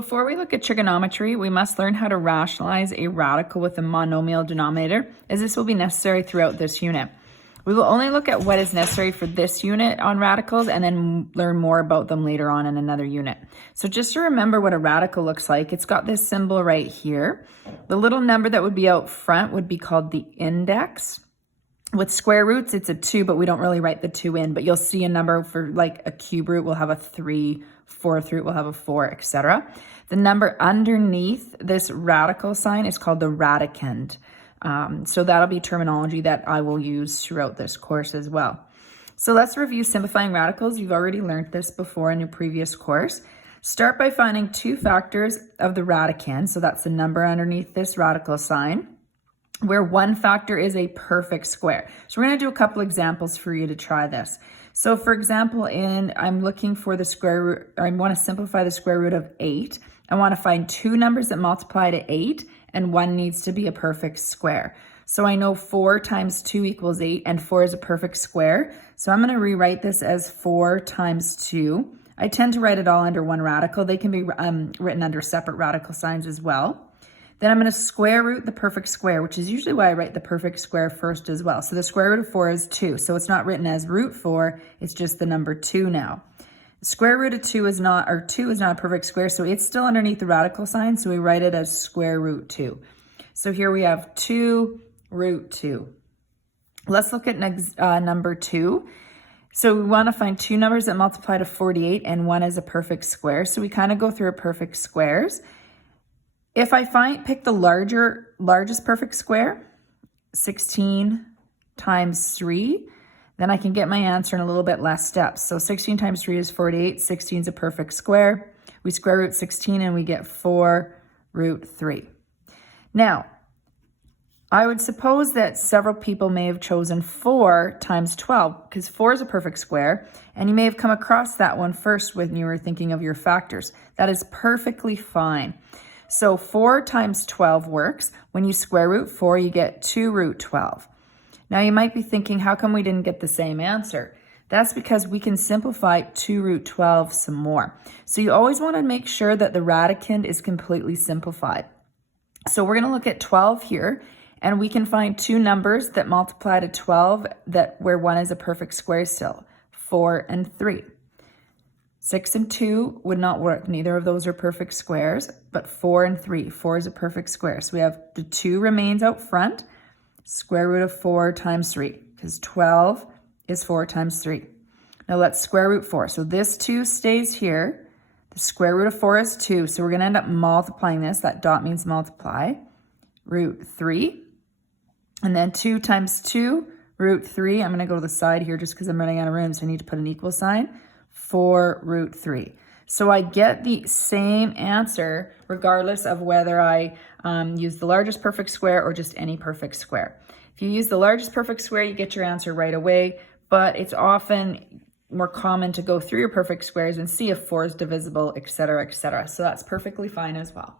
Before we look at trigonometry, we must learn how to rationalize a radical with a monomial denominator, as this will be necessary throughout this unit. We will only look at what is necessary for this unit on radicals and then learn more about them later on in another unit. So just to remember what a radical looks like, it's got this symbol right here. The little number that would be out front would be called the index. With square roots, it's a 2, but we don't really write the 2 in. But you'll see a number for like a cube root will have a 3, fourth root will have a 4, etc. The number underneath this radical sign is called the radicand. So that'll be terminology that I will use throughout this course as well. So let's review simplifying radicals. You've already learned this before in your previous course. Start by finding 2 factors of the radicand. So that's the number underneath this radical sign, where one factor is a perfect square. So we're going to do a couple examples for you to try this. So for example, I'm looking for the square root, or I want to simplify the square root of 8. I want to find 2 numbers that multiply to 8, and one needs to be a perfect square. So I know 4 times 2 equals 8, and 4 is a perfect square. So I'm going to rewrite this as 4 times 2. I tend to write it all under one radical. They can be written under separate radical signs as well. Then I'm going to square root the perfect square, which is usually why I write the perfect square first as well. So the square root of 4 is 2. So it's not written as root 4, it's just the number 2 now. The square root of 2 is not a perfect square, so it's still underneath the radical sign, so we write it as square root 2. So here we have 2 root 2. Let's look at number 2. So we want to find 2 numbers that multiply to 48, and one is a perfect square. So we kind of go through our perfect squares. If I pick the largest perfect square, 16 times 3, then I can get my answer in a little bit less steps. So 16 times 3 is 48. 16 is a perfect square. We square root 16 and we get 4 root 3. Now, I would suppose that several people may have chosen 4 times 12 because 4 is a perfect square, and you may have come across that one first when you were thinking of your factors. That is perfectly fine. So 4 times 12 works. When you square root 4, you get 2 root 12. Now you might be thinking, how come we didn't get the same answer? That's because we can simplify 2 root 12 some more. So you always want to make sure that the radicand is completely simplified. So we're going to look at 12 here, and we can find 2 numbers that multiply to 12 where one is a perfect square still, 4 and 3. 6 and 2 would not work. Neither of those are perfect squares, but 4 and 3. 4 is a perfect square. So we have the 2 remains out front, square root of 4 times 3, because 12 is 4 times 3. Now let's square root 4. So this 2 stays here. The square root of 4 is 2, so we're going to end up multiplying this. That dot means multiply. Root 3. And then 2 times 2, root 3. I'm going to go to the side here just because I'm running out of room, so I need to put an equal sign. 4 root 3. So I get the same answer regardless of whether I use the largest perfect square or just any perfect square. If you use the largest perfect square, you get your answer right away, but it's often more common to go through your perfect squares and see if 4 is divisible, etc., etc. So that's perfectly fine as well.